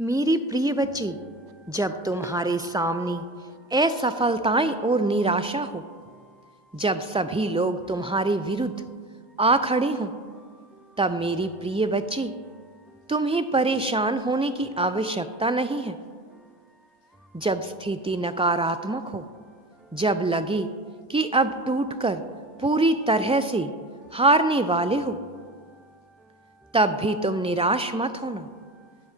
मेरी प्रिय बच्चे, जब तुम्हारे सामने असफलताएं और निराशा हो, जब सभी लोग तुम्हारे विरुद्ध आ खड़े हों, तब मेरी प्रिय बच्चे, तुम्हें परेशान होने की आवश्यकता नहीं है। जब स्थिति नकारात्मक हो, जब लगे कि अब टूटकर पूरी तरह से हारने वाले हो, तब भी तुम निराश मत होना,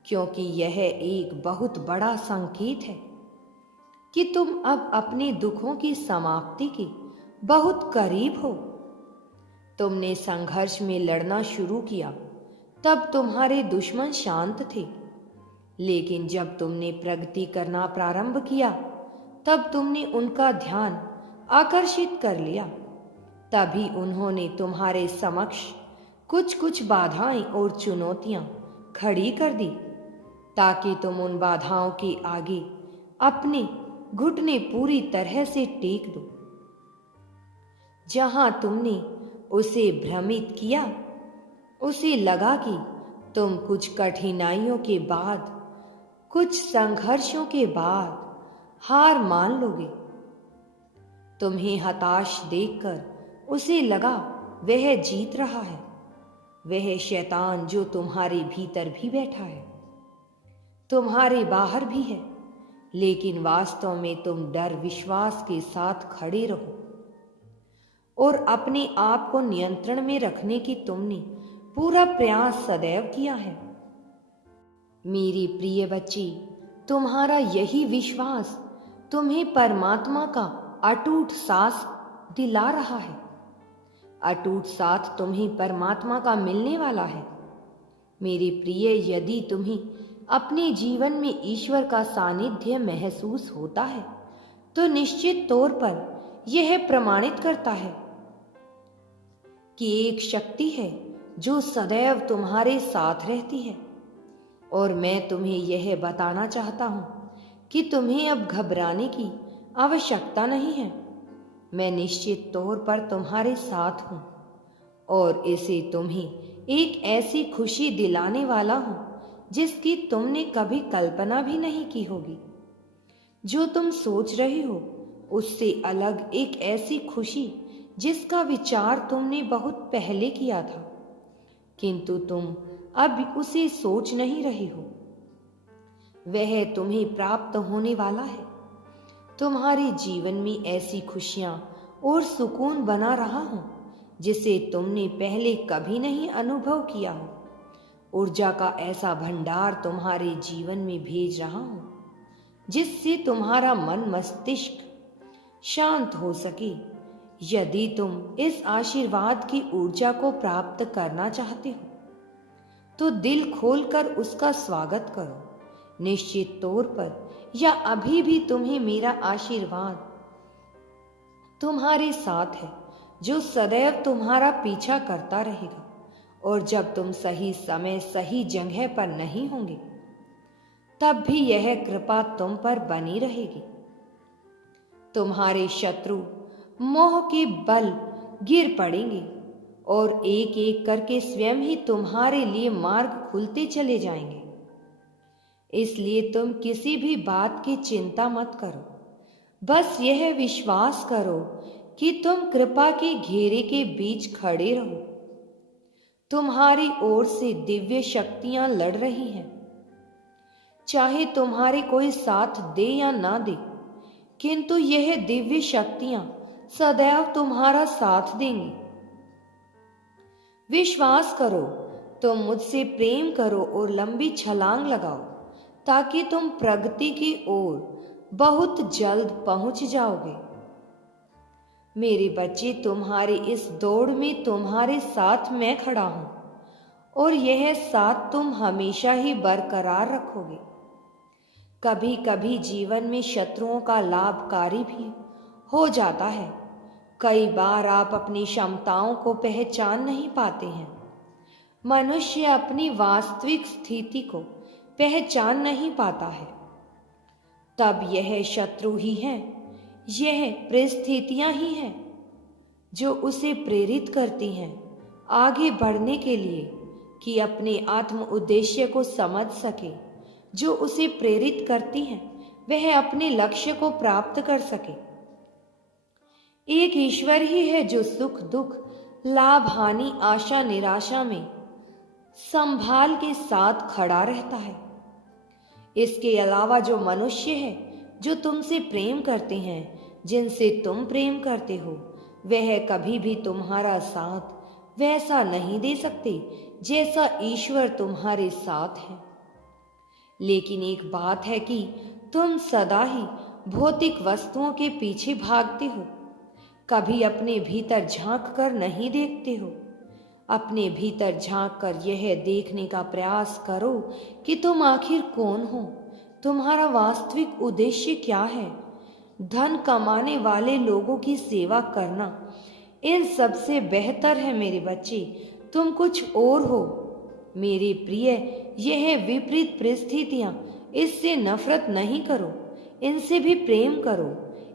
क्योंकि यह एक बहुत बड़ा संकेत है कि तुम अब अपने दुखों की समाप्ति के बहुत करीब हो। तुमने संघर्ष में लड़ना शुरू किया तब तुम्हारे दुश्मन शांत थे, लेकिन जब तुमने प्रगति करना प्रारंभ किया तब तुमने उनका ध्यान आकर्षित कर लिया। तभी उन्होंने तुम्हारे समक्ष कुछ कुछ बाधाएं और चुनौतियां खड़ी कर दी, ताकि तुम उन बाधाओं के आगे अपने घुटने पूरी तरह से टेक दो। जहां तुमने उसे भ्रमित किया, उसे लगा कि तुम कुछ कठिनाइयों के बाद, कुछ संघर्षों के बाद हार मान लोगे। तुम्हें हताश देखकर उसे लगा वह जीत रहा है, वह शैतान जो तुम्हारे भीतर भी बैठा है, तुम्हारे बाहर भी है, लेकिन वास्तव में तुम डर विश्वास के साथ खड़े रहो और अपने आप को नियंत्रण में रखने की तुमने पूरा प्रयास सदैव किया है। मेरी प्रिय बच्ची, तुम्हारा यही विश्वास तुम्हें परमात्मा का अटूट साथ दिला रहा है। अटूट साथ तुम्हें परमात्मा का मिलने वाला है। मेरे प्रिय, यदि तुम्हें अपने जीवन में ईश्वर का सानिध्य महसूस होता है, तो निश्चित तौर पर यह प्रमाणित करता है कि एक शक्ति है जो सदैव तुम्हारे साथ रहती है। और मैं तुम्हें यह बताना चाहता हूं कि तुम्हें अब घबराने की आवश्यकता नहीं है। मैं निश्चित तौर पर तुम्हारे साथ हूं और इसे तुम्हें एक ऐसी खुशी दिलाने वाला हूं जिसकी तुमने कभी कल्पना भी नहीं की होगी। जो तुम सोच रहे हो उससे अलग एक ऐसी खुशी जिसका विचार तुमने बहुत पहले किया था, किंतु तुम अब उसे सोच नहीं रहे हो। वह तुम्हें प्राप्त होने वाला है। तुम्हारे जीवन में ऐसी खुशियां और सुकून बना रहा हूं जिसे तुमने पहले कभी नहीं अनुभव किया हो। ऊर्जा का ऐसा भंडार तुम्हारे जीवन में भेज रहा हूं जिससे तुम्हारा मन मस्तिष्क शांत हो सके। यदि तुम इस आशीर्वाद की ऊर्जा को प्राप्त करना चाहते हो तो दिल खोलकर उसका स्वागत करो। निश्चित तौर पर या अभी भी तुम्हें मेरा आशीर्वाद तुम्हारे साथ है, जो सदैव तुम्हारा पीछा करता रहेगा। और जब तुम सही समय सही जगह पर नहीं होंगे, तब भी यह कृपा तुम पर बनी रहेगी। तुम्हारे शत्रु मोह के बल गिर पड़ेंगे और एक एक करके स्वयं ही तुम्हारे लिए मार्ग खुलते चले जाएंगे। इसलिए तुम किसी भी बात की चिंता मत करो, बस यह विश्वास करो कि तुम कृपा के घेरे के बीच खड़े रहो। तुम्हारी ओर से दिव्य शक्तियां लड़ रही हैं। चाहे तुम्हारे कोई साथ दे या ना दे, किंतु यह दिव्य शक्तियां सदैव तुम्हारा साथ देंगी। विश्वास करो, तुम मुझसे प्रेम करो और लंबी छलांग लगाओ, ताकि तुम प्रगति की ओर बहुत जल्द पहुंच जाओगे। मेरे बच्चे, तुम्हारी इस दौड़ में तुम्हारे साथ मैं खड़ा हूं और यह साथ तुम हमेशा ही बरकरार रखोगे। कभी कभी जीवन में शत्रुओं का लाभकारी भी हो जाता है। कई बार आप अपनी क्षमताओं को पहचान नहीं पाते हैं। मनुष्य अपनी वास्तविक स्थिति को पहचान नहीं पाता है। तब यह शत्रु ही है, यह परिस्थितियां ही हैं जो उसे प्रेरित करती हैं आगे बढ़ने के लिए, कि अपने आत्म उद्देश्य को समझ सके, जो उसे प्रेरित करती हैं वह अपने लक्ष्य को प्राप्त कर सके। एक ईश्वर ही है जो सुख दुख, लाभ हानि, आशा निराशा में संभाल के साथ खड़ा रहता है। इसके अलावा जो मनुष्य है जो तुमसे प्रेम करते हैं, जिनसे तुम प्रेम करते हो, वह कभी भी तुम्हारा साथ वैसा नहीं दे सकते जैसा ईश्वर तुम्हारे साथ है। लेकिन एक बात है कि तुम सदा ही भौतिक वस्तुओं के पीछे भागते हो, कभी अपने भीतर झांक कर नहीं देखते हो। अपने भीतर झांक कर यह देखने का प्रयास करो कि तुम आखिर कौन हो, तुम्हारा वास्तविक उद्देश्य क्या है। धन कमाने वाले लोगों की सेवा करना इन सबसे बेहतर है मेरे बच्चे, तुम कुछ और हो। मेरे प्रिय, यह विपरीत परिस्थितियां, इससे नफरत नहीं करो, इनसे भी प्रेम करो,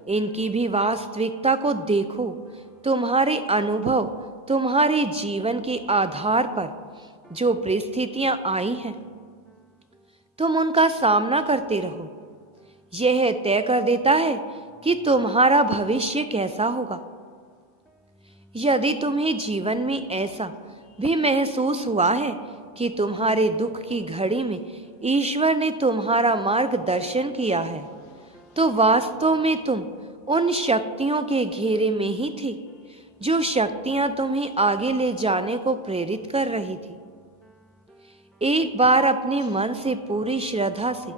इनकी भी वास्तविकता को देखो। तुम्हारे अनुभव, तुम्हारे जीवन के आधार पर जो परिस्थितियां आई हैं, तुम उनका सामना करते रहो। यह तय कर देता है कि तुम्हारा भविष्य कैसा होगा। यदि तुम्हें जीवन में ऐसा भी महसूस हुआ है कि तुम्हारे दुख की घड़ी में ईश्वर ने तुम्हारा मार्गदर्शन किया है, तो वास्तव में तुम उन शक्तियों के घेरे में ही थे, जो शक्तियां तुम्हें आगे ले जाने को प्रेरित कर रही थी। एक बार अपने मन से पूरी श्रद्धा से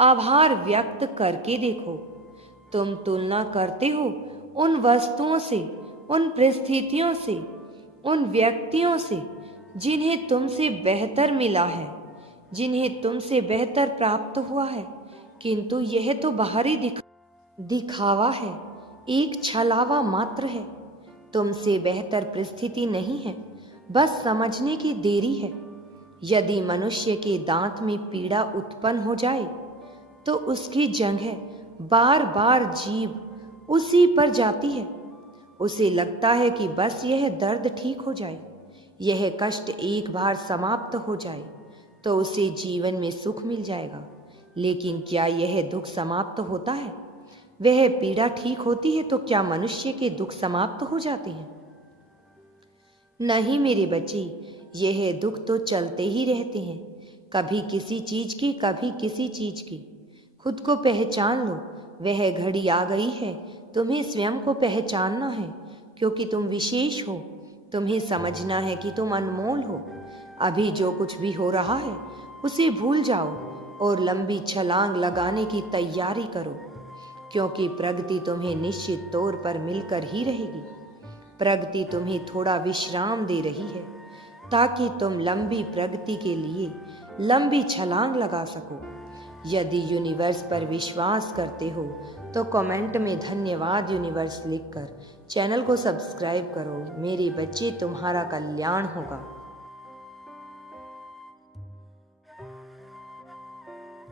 आभार व्यक्त करके देखो। तुम तुलना करते हो उन वस्तुओं से, उन परिस्थितियों से, उन व्यक्तियों से जिन्हें तुमसे बेहतर मिला है, जिन्हें तुमसे बेहतर प्राप्त हुआ है, किंतु यह तो बाहरी दिखावा है, एक छलावा मात्र है। तुमसे बेहतर परिस्थिति नहीं है, बस समझने की देरी है। यदि मनुष्य के दांत में पीड़ा उत्पन्न हो जाए तो उसकी जगह बार बार जीभ उसी पर जाती है। उसे लगता है कि बस यह दर्द ठीक हो जाए, यह कष्ट एक बार समाप्त हो जाए तो उसे जीवन में सुख मिल जाएगा। लेकिन क्या यह दुख समाप्त होता है? वह पीड़ा ठीक होती है तो क्या मनुष्य के दुख समाप्त हो जाते हैं? नहीं मेरे बच्चे, यह दुख तो चलते ही रहते हैं, कभी किसी चीज की, कभी किसी चीज की। खुद को पहचान लो, वह घड़ी आ गई है, तुम्हें स्वयं को पहचानना है, क्योंकि तुम विशेष हो। तुम्हें समझना है कि तुम अनमोल हो। अभी जो कुछ भी हो रहा है उसे भूल जाओ और लंबी छलांग लगाने की तैयारी करो, क्योंकि प्रगति तुम्हें निश्चित तौर पर मिलकर ही रहेगी। प्रगति तुम्हें थोड़ा विश्राम दे रही है ताकि तुम लंबी प्रगति के लिए लंबी छलांग लगा सको। यदि यूनिवर्स पर विश्वास करते हो तो कमेंट में धन्यवाद यूनिवर्स लिखकर चैनल को सब्सक्राइब करो। मेरे बच्चे, तुम्हारा कल्याण होगा।